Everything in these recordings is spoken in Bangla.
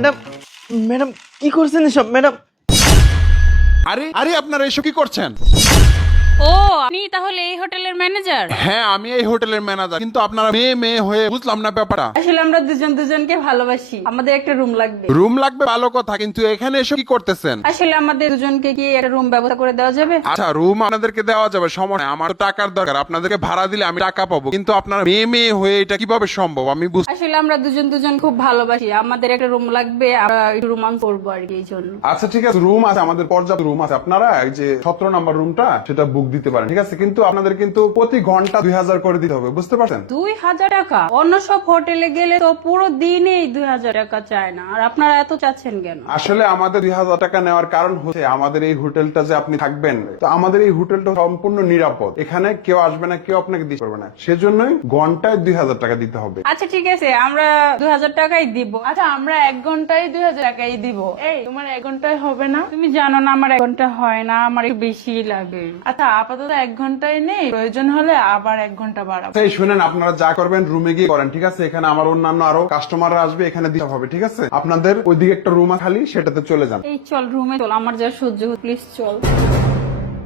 ম্যাডাম ম্যাডাম কি করছেন এসব ম্যাডাম? আরে আরে আপনারা এসব কি করছেন? ও আপনি তাহলে এই হোটেলের ম্যানেজার? হ্যাঁ আমি এই হোটেলের ম্যানেজার, কিন্তু আপনারা মেয়ে মেয়ে হয়ে বুঝলাম না ব্যাপারটা। আসলে আমরা দুজন দুজনকে ভালোবাসি, আমাদের একটা রুম লাগবে। রুম লাগবে ভালো কথা, কিন্তু এখানে এসব কি করতেছেন? আসলে আমাদের দুজনকে কি একটা রুম ব্যবস্থা করে দেওয়া যাবে? আচ্ছা রুম আপনাদেরকে দেওয়া যাবে, সমস্যা নাই। আমার তো টাকার দরকার, আপনাদেরকে ভাড়া দিলে আমি টাকা পাবো, কিন্তু আপনারা মেয়ে মেয়ে হয়ে এটা কিভাবে সম্ভব আমি বুঝতে। আসলে আমরা দুজন দুজন খুব ভালোবাসি, আমাদের একটা রুম লাগবে, আমরা একটু রোমান্স করবো আর কি, এই জন্য। আচ্ছা ঠিক আছে, রুম আছে, আমাদের পর্যাপ্ত রুম আছে। আপনারা এই যে 17 নাম্বার রুমটা সেটা বুক দিতে পারেন, ঠিক আছে? কিন্তু আপনাদের কিন্তু প্রতি ঘন্টা 2000 করে দিতে হবে, বুঝতে পারছেন? 2000 টাকা? অন্য সব হোটেলে গেলে তো পুরো দিনেই 2000 টাকা চায় না, আর আপনারা এত চাচ্ছেন কেন? আসলে আমাদের 2000 টাকা নেওয়ার কারণ হচ্ছে আমাদের এই হোটেলটা যে আপনি থাকবেন, তো আমাদের এই হোটেলটা সম্পূর্ণ নিরাপদ, এখানে কেউ আসবে না, কেউ আপনাকে দিতে পারবে না, সেজন্যই ঘন্টায় 2000 টাকা দিতে হবে। আচ্ছা ঠিক আছে, আমরা 2000 টাকাই দিব। আচ্ছা আমরা 1 ঘন্টায় 2000 টাকাই দিব। এই তোমার 1 ঘন্টায় হবে না? তুমি জানো না আমার 1 ঘন্টা হয় না, আমার একটু বেশি লাগে। আচ্ছা আপাতত 1 ঘন্টায় নেই, প্রয়োজন হলে আবার 1 ঘন্টা বাড়াবো। এই শুনেন, আপনারা যা করবেন রুমে গিয়ে করেন, ঠিক আছে? এখানে আমার অন্যান্য আরো কাস্টমাররা আসবে, এখানে দিতে হবে, ঠিক আছে? আপনাদের ওইদিকে একটা রুম খালি, সেটাতে চলে যান। এই চল রুমে চল, আমার যা সহ্য হচ্ছে, প্লিজ চল।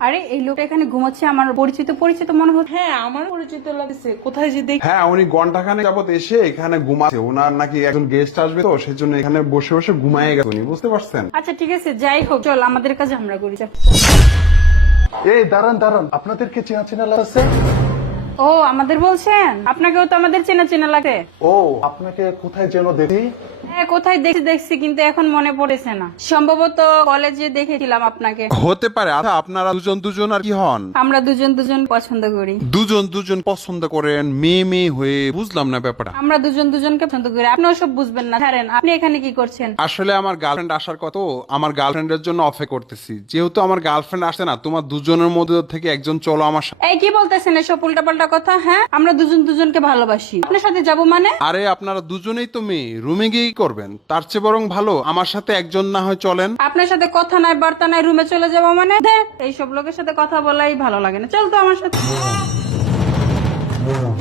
আরে এই লোকটা এখানে ঘুমাচ্ছে, আমার পরিচিত পরিচিত মনে হচ্ছে। হ্যাঁ আমার পরিচিত লাগছে, কোথায় যে দেখি। হ্যাঁ উনি ঘন্টাখানে যাবত এসে এখানে ঘুমাচ্ছে, ওনার নাকি একজন গেস্ট আসবে, তো সেজন্য এখানে বসে বসে ঘুমায় গেছে উনি, বুঝতে পারছেন? আচ্ছা ঠিক আছে, যাই হোক, চল আমাদের কাছে আমরা করি। চল। এই দাঁড়ান দাঁড়ান, আপনাদেরকে চেনা চেনা লাগছে। ও আমাদের বলছেন? আপনাকেও তো আমাদের চেনা চেনা লাগে। ও আপনাকে কোথায় যেন দেখি। হ্যাঁ কোথায় দেখছি কিন্তু এখন মনে পড়েছে না, সম্ভবত কলেজে দেখেছিলাম আপনাকে। হতে পারে। আচ্ছা আপনারা দুজন দুজন আর কি হন? আমরা দুজন দুজন পছন্দ করি। দুজন দুজন পছন্দ করেন মেয়ে মেয়ে হয়ে, বুঝলাম না ব্যাপারটা। আমরা দুজন দুজনকে পছন্দ করি, আপনি ওসব বুঝবেন না, ছাড়েন। আপনি এখানে কি করছেন? আসলে আমার গার্লফ্রেন্ড আসার কত, আমার গার্লফ্রেন্ডের জন্য অপেক্ষা করতেছি। যেহেতু আমার গার্লফ্রেন্ড আসে না, তোমার দুজনের মধ্যে থেকে একজন চলো আমার সাথে। এই কি বলতেছেন এসব উল্টাপাল্টা কথা? হ্যাঁ আমরা দুজন দুজনকে ভালোবাসি, আপনার সাথে যাব মানে? আরে আপনারা দুজনেই তো মেয়ে, রুমে গিয়ে কি করবেন? তার চেয়ে বরং ভালো আমার সাথে একজন না হয় চলেন। আপনার সাথে কথা নাই বার্তা নাই, রুমে চলে যাবো মানে? এইসব লোকের সাথে কথা বলাই ভালো লাগে না, চল তো আমার সাথে।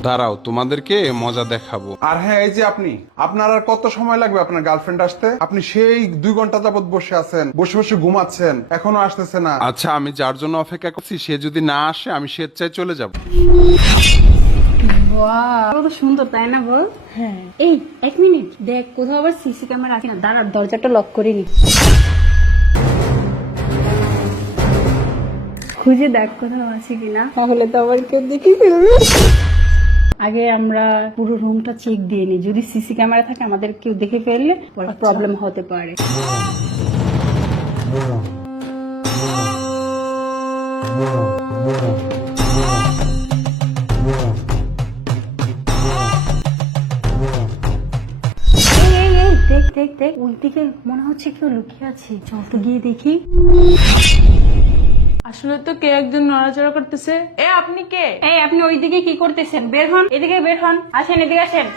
দাঁড়াও তোমাদেরকে মজা দেখাবো। আর হ্যাঁ এই যে আপনি, আপনার আর কত সময় লাগবে আপনার গার্লফ্রেন্ড আসতে? আপনি সেই 2 ঘন্টা যাবত বসে আছেন, বসে বসে ঘুমাচ্ছেন, এখনো আসতেছে না। আচ্ছা আমি যার জন্য অপেক্ষা করছি সে যদি না আসে আমি স্বেচ্ছায় চলে যাব। কত সুন্দর তাই না বল? হ্যাঁ। এই 1 মিনিট দেখ, কোথাও আবার সিসি ক্যামেরা আছে না, দাঁড়া দরজাটা লক করে নি। খুঁজে দেখ কোথাও আছে কিনা, তাহলে তো আবার কেউ দেখে ফেলবে। আগে আমরা পুরো রুমটা চেক দিয়ে নি, যদি সিসি ক্যামেরা থাকে আমাদের কেউ দেখে ফেললে প্রবলেম হতে পারে। দেখ দেখ দেখ, ওই দিকে মনে হচ্ছে কেউ লুকিয়ে আছে, চল তো গিয়ে দেখি। আসলে তো কে একজন নড়াচড়া করতেছে। এ আপনি কে? এই আপনি ওই দিকে কি করতেছেন? বের হন, এদিকে বের হন, আসেন এদিকে আসেন।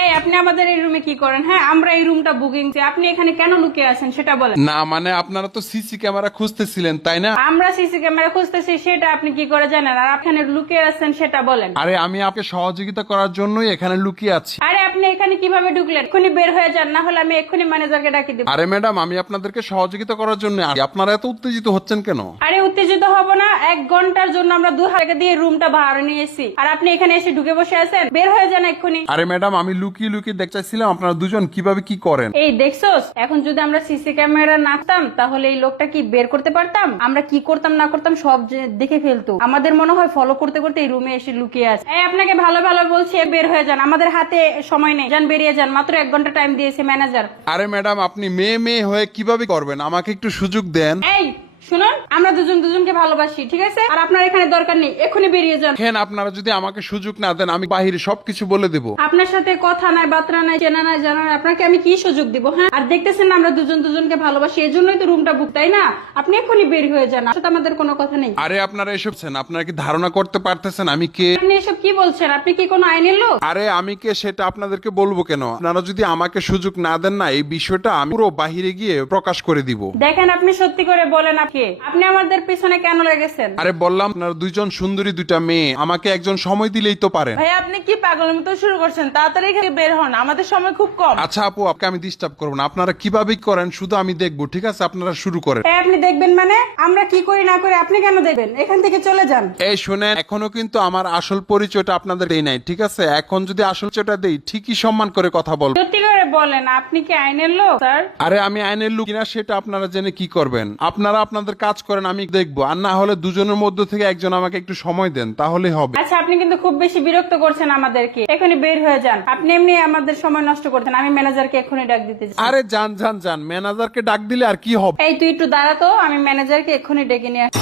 এই আপনি আমাদের এই রুমে কি করেন? হ্যাঁ আমরা এই রুমটা বুকিং, আপনি এখানে কেন লুকিয়ে আছেন সেটা বলেন। না মানে আপনারা তো সিসি ক্যামেরা খুঁজতেছিলেন তাই না? আমরা সিসি ক্যামেরা খুঁজতেছি সেটা আপনি কি করে জানেন, আর আপনি লুকিয়ে আছেন সেটা বলেন। আরে আমি আপনাকে সহযোগিতা করার জন্যই এখানে লুকিয়ে আছি। আরে আপনি এখানে কিভাবে ঢুকলেন? এক্ষুনি বের হয়ে যান, না হলে আমি এক্ষুনি ম্যানেজারকে ডাকি দেব। আরে ম্যাডাম আমি আপনাদেরকে সহযোগিতা করার জন্য, আপনারা এত উত্তেজিত হচ্ছেন কেন? আরে উত্তেজিত হব না, 1 ঘন্টার জন্য আমরা 2000 টাকা দিয়ে রুমটা ভাড়া নিয়েছি, আর আপনি এখানে এসে ঢুকে বসে আছেন। বের হয়ে যান এক্ষুনি। আরে ম্যাডাম আমি লুকিয়ে লুকিয়ে দেখতে চাইছিলাম আপনারা দুজন কিভাবে কি করেন। এই দেখছোস, এখন যদি আমরা সিসি ক্যামেরা নাচতাম তাহলে এই লোকটা কি বের করতে পারতাম? আমরা কি করতাম না করতাম সব দেখে ফেলতো, আমাদের মনে হয় ফলো করতে করতে এই রুমে এসে লুকিয়ে আছে। এই আপনাকে ভালো ভালো বলছি, বের হয়ে যান, আমাদের হাতে সময় নেই, যান বেরিয়ে যান, মাত্র 1 ঘন্টা টাইম দিয়েছে ম্যানেজার। আরে ম্যাডাম আপনি মেয়ে মেয়ে হয়ে কিভাবে করবেন, আমাকে একটু সুযোগ দেন। এই শুনুন, আমরা দুজন দুজনকে ভালোবাসি, ঠিক আছে? আর আপনার এখানে দরকার নেই, এক্ষুনি বেরিয়ে যান। দেখেন আপনারা যদি আমাকে সুযোগ না দেন আমি বাহিরে সবকিছু বলে দেব। আপনার সাথে কথা নাই বার্তা নাই, চেনা নাই জানা নাই, আপনাকে আমি কি সুযোগ দিব? হ্যাঁ আর দেখতেছেন না আমরা দুজন দুজনকে ভালোবাসি, এই জন্যই তো রুমটা বুক, তাই না? আপনি এক্ষুনি বের হয়ে যান, সাথে আমাদের কোনো কথা নেই। আরে আপনারা এসবছেন, আপনারা কি ধারণা করতে পারতেছেন আমি কে? আপনি এসব কি বলছেন? আপনি কি কোনো আইনের লোক? আরে আমি কে সেটা আপনাদেরকে বলবো কেন? আপনারা যদি আমাকে সুযোগ না দেন না, এই বিষয়টা আমি পুরো বাহিরে গিয়ে প্রকাশ করে দিব। দেখেন আপনি সত্যি করে বলেন আপনি কে? আপনি আমাদের পিছনে কেন লেগেছেন? আরে বললাম আপনার দুইজন সুন্দরী দুইটা মেয়ে, আমাকে একজন সময় দিলেই তো পারেন। ভাই আপনি কি পাগলের মতো শুরু করছেন? তাড়াতাড়ি এখান থেকে বের হন, আমাদের সময় খুব কম। আচ্ছা আপু, আপনাকে আমি ডিস্টার্ব করবো না, আপনারা কিভাবে করেন শুধু আমি দেখবো, ঠিক আছে? আপনারা শুরু করেন। আপনি দেখবেন মানে? আমরা কি করি না করি আপনি কেন দেখবেন? এখান থেকে চলে যান। এই শুনেন, এখনো কিন্তু আমার আসল পরিচয়টা আপনাদের দেই নাই, ঠিক আছে? এখন যদি আসল পরিচয়টা দেই ঠিকই সম্মান করে কথা বলবো। সত্যি করে বলেন, আপনি কি আইনের লোক স্যার? আরে আমি আইনের লোক কিনা সেটা আপনারা জেনে কি করবেন? আপনারা আপনাদের কাজ করেন, আমি দেখবো। আর না হলে দুজনের মধ্যে থেকে একজন আমাকে একটু সময় দেন, তাহলেই হবে। আচ্ছা, আপনি কিন্তু খুব বেশি বিরক্ত করছেন আমাদেরকে। এখনই বের হয়ে যান। আপনি এমনি আমাদের সময় নষ্ট করছেন। আমি ম্যানেজারকে এখনই ডাক দিতে চাই। আরে যান যান যান, ম্যানেজারকে ডাক দিলে আর কি হবে? এই তুই একটু দাঁড়া তো, আমি ম্যানেজারকে এখনই ডেকে নিয়ে আসছি।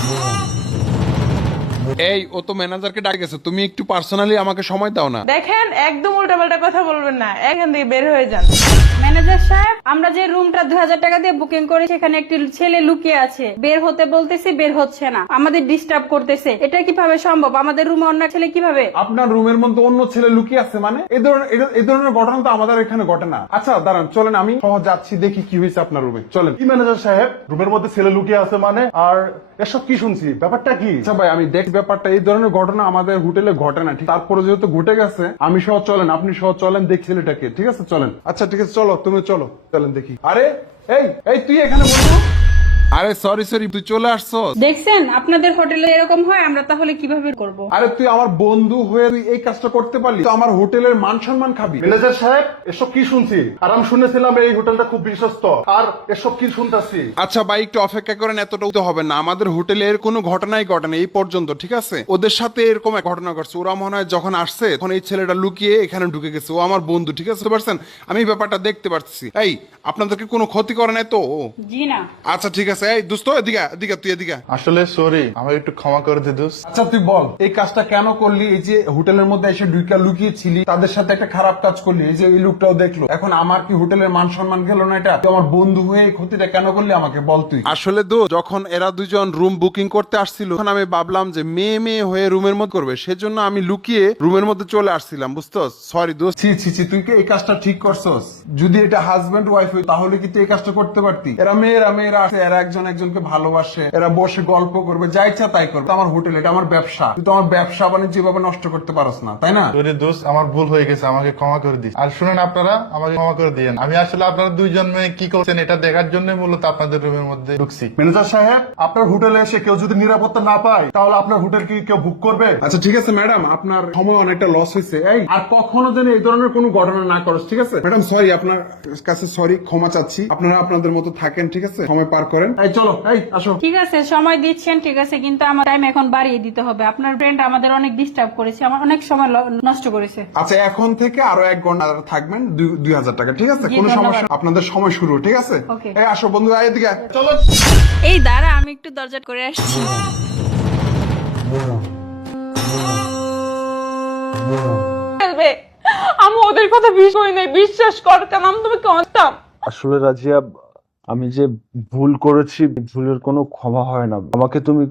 এই ও তো ম্যানেজারকে ডাক গেছে, তুমি একটু পার্সোনালি আমাকে সময় দাও না। দেখেন, একদম উল্টাপাল্টা কথা বলবেন না, এখান থেকে বের হয়ে যান। ম্যানেজার সাহেব, আমরা যে রুমটা 2000 টাকা দিয়ে বুকিং করি সেখানে একটি ছেলে লুকিয়ে আছে। বের হতে বলতেছি, বের হচ্ছে না, আমাদের ডিস্টার্ব করতেছে। এটা কিভাবে সম্ভব? আমাদের রুমে অন্য ছেলে কিভাবে? আপনার রুমের মধ্যে অন্য ছেলে লুকিয়ে আছে মানে? এই ধরনের ঘটনা তো আমাদের এখানে ঘটে না। আচ্ছা দাঁড়ান, চলেন আমি সহ যাচ্ছি, দেখি কি হয়েছে আপনার রুমে। চলেন। কি ম্যানেজার সাহেব, রুমের মধ্যে ছেলে লুকিয়ে আছে মানে? আর এসব কি শুনছি, ব্যাপারটা কি? আচ্ছা ভাই, আমি দেখ ব্যাপারটা, এই ধরনের ঘটনা আমাদের হোটেলে ঘটে না, ঠিক? তারপরে যেহেতু ঘটে গেছে, আমি সহ চলেন, আপনি সহ চলেন, দেখ ছেলেটাকে, ঠিক আছে? চলেন। আচ্ছা ঠিক আছে, চলো, তুমি চলো, চলেন দেখি। আরে এই তুই এখানে বলবো? আরে সরি তুই চলে আসছো? দেখছেন আপনাদের হোটেলে এরকম হয়, আমরা তাহলে কিভাবে করব? আরে তুই আমার বন্ধু হয়ে তুই এই কাজটা করতে পারলি? তো আমার হোটেলের মান সম্মান খাবি। ম্যানেজার সাহেব, এসব কি শুনছি? আর আমি শুনেছিলাম এই হোটেলটা খুব বিশ্বস্ত, আর এসব কি শুনতাছি? আচ্ছা ভাই, একটু অপেক্ষা করেন, এতটা তো হবে না। আমাদের হোটেলে এর কোনো ঘটনাই ঘটে না এই পর্যন্ত, ঠিক আছে? ওদের সাথে এরকম এক ঘটনা ঘটছে। ওরা মনে হয় যখন আসছে তখন এই ছেলেটা লুকিয়ে এখানে ঢুকে গেছে। ও আমার বন্ধু, ঠিক আছে? বুঝতে পারছেন? আমি এই ব্যাপারটা দেখতে পাচ্ছি। এই আপনাদেরকে কোনো ক্ষতি করে নাই তো? জি না। আচ্ছা ঠিক আছে। এই দোস্ত, এদিকে তুই এদিকে। আসলে সরি, আমাকে একটু ক্ষমা করে দে দোস্ত। আচ্ছা তুই বল, এই কাজটা কেন করলি? এই যে হোটেলের মধ্যে এসে ঢুকা লুকিয়েছিলি, তাদের সাথে একটা খারাপ কাজ করলি, এই যে এই লোকটাও দেখলো, এখন আমার কি হোটেলের মান সম্মান গেল না? এটা তুই আমার বন্ধু হয়ে এই ক্ষতিটা কেন করলি আমাকে বল তুই। আসলে যখন এরা দুজন রুম বুকিং করতে আসছিল তখন আমি ভাবলাম যে মেয়ে হয়ে রুমের মধ্যে করবে, সেজন্য আমি লুকিয়ে রুমের মধ্যে চলে আসছিলাম, বুঝতো? সরি দোস্ত। ছি তুই কি এই কাজটা ঠিক করছস? যদি এটা হাজবেন্ড ওয়াইফ হই তাহলে কি তুই এই কাজটা করতে পারতি? এরা মেয়েরা আছে, এরা একজন একজনকে ভালোবাসে, এরা বসে গল্প করবে, যা ইচ্ছা তাই করবে। এটা আমার হোটেল, এটা আমার ব্যবসা। তুই তো আমার ব্যবসা বাণিজ্য যেভাবে নষ্ট করতে পারস না, তাই না? সরি দোস্ত, আমার ভুল হয়ে গেছে, আমাকে ক্ষমা করে দিস। আর শুনেন, আপনারা আমাকে ক্ষমা করে দিয়েন। আমি আসলে আপনারা দুইজন মেয়ে কি করছেন এটা দেখার জন্য মূলত আপনাদের রুমের মধ্যে ঢুকছি। ম্যানেজার সাহেব, আপনার হোটেলে এসে কেউ যদি নিরাপত্তা না পায় তাহলে আপনার হোটেল কি কেউ বুক করবে? আচ্ছা ঠিক আছে ম্যাডাম, আপনার সময় অনেকটা লস হয়েছে। এই আর কখনো যেন এই ধরনের কোনো ঘটনা না করস, ঠিক আছে? ম্যাডাম সরি, আপনার কাছে সরি, ক্ষমা চাচ্ছি। আপনারা আপনাদের মতো থাকেন, ঠিক আছে? সময় পার করেন। এই চলো, এই আসো। ঠিক আছে, সময় দিচ্ছেন, ঠিক আছে, কিন্তু আমার টাইম এখন বাড়িয়ে দিতে হবে। আপনার ফ্রেন্ড আমাদের অনেক ডিস্টার্ব করেছে, আমার অনেক সময় নষ্ট করেছে। আচ্ছা এখন থেকে আরো 1 ঘন্টা থাকবেন, 2000 টাকা, ঠিক আছে? জি, কোনো ধন্যবাদ। সমস্যা? আপনাদের সময় শুরু, ঠিক আছে? Okay. এই আসো বন্ধু, এদিকে আয়। চলো। এই দাঁড়া, আমি একটু দরজা করে আসছি। ফেলবে। আমি ওদের কথা বিশ্বাস করি নাই, বিশ্বাস কর, কেন আমি তোমাকে অনতাম। আসলে রাজিয়া, আমি যে ভুল করেছি, ভুলের কোনো ক্ষমা হয় না। আমাকে তুমি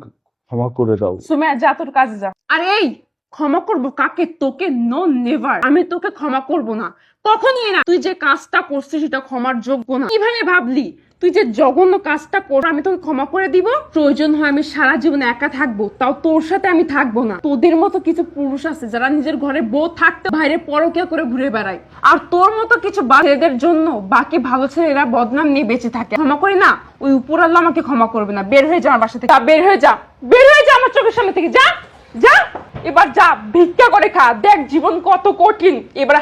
ক্ষমা করে দাও। সুমে যা, তোর কাজে যা। আরে এই ক্ষমা করবো কাকে? তোকে? নো নেভার, আমি তোকে ক্ষমা করব না, কখনোই না। তুই যে কাজটা করছিস সেটা ক্ষমার যোগ্য না। কিভাবে ভাবলি? তুই যে জঘন্য কাজটা কর, আমি তোকে ক্ষমা করে দিব? প্রয়োজন হয় আমি সারা জীবন একা থাকবো, তাও তোর সাথে আমি থাকবো না। তোদের মতো কিছু পুরুষ আছে যারা নিজের ঘরে বউ থাকতে বাইরে পরকীয়া করে ঘুরে বেড়ায়, আর তোর মতো কিছু ছেলেদের জন্য বাকি ভালো ছেলেরা বদনাম নিয়ে বেঁচে থাকে। ক্ষমা করি না, ওই উপর আল্লাহ আমাকে ক্ষমা করবে না। বের হয়ে যা আমার বাসা থেকে, বের হয়ে যা, বের হয়ে যা আমার চোখের সামনে থেকে, যা যা। এবার যা, ভিক্ষা করে খা, দেখ জীবন কত কঠিন। এবার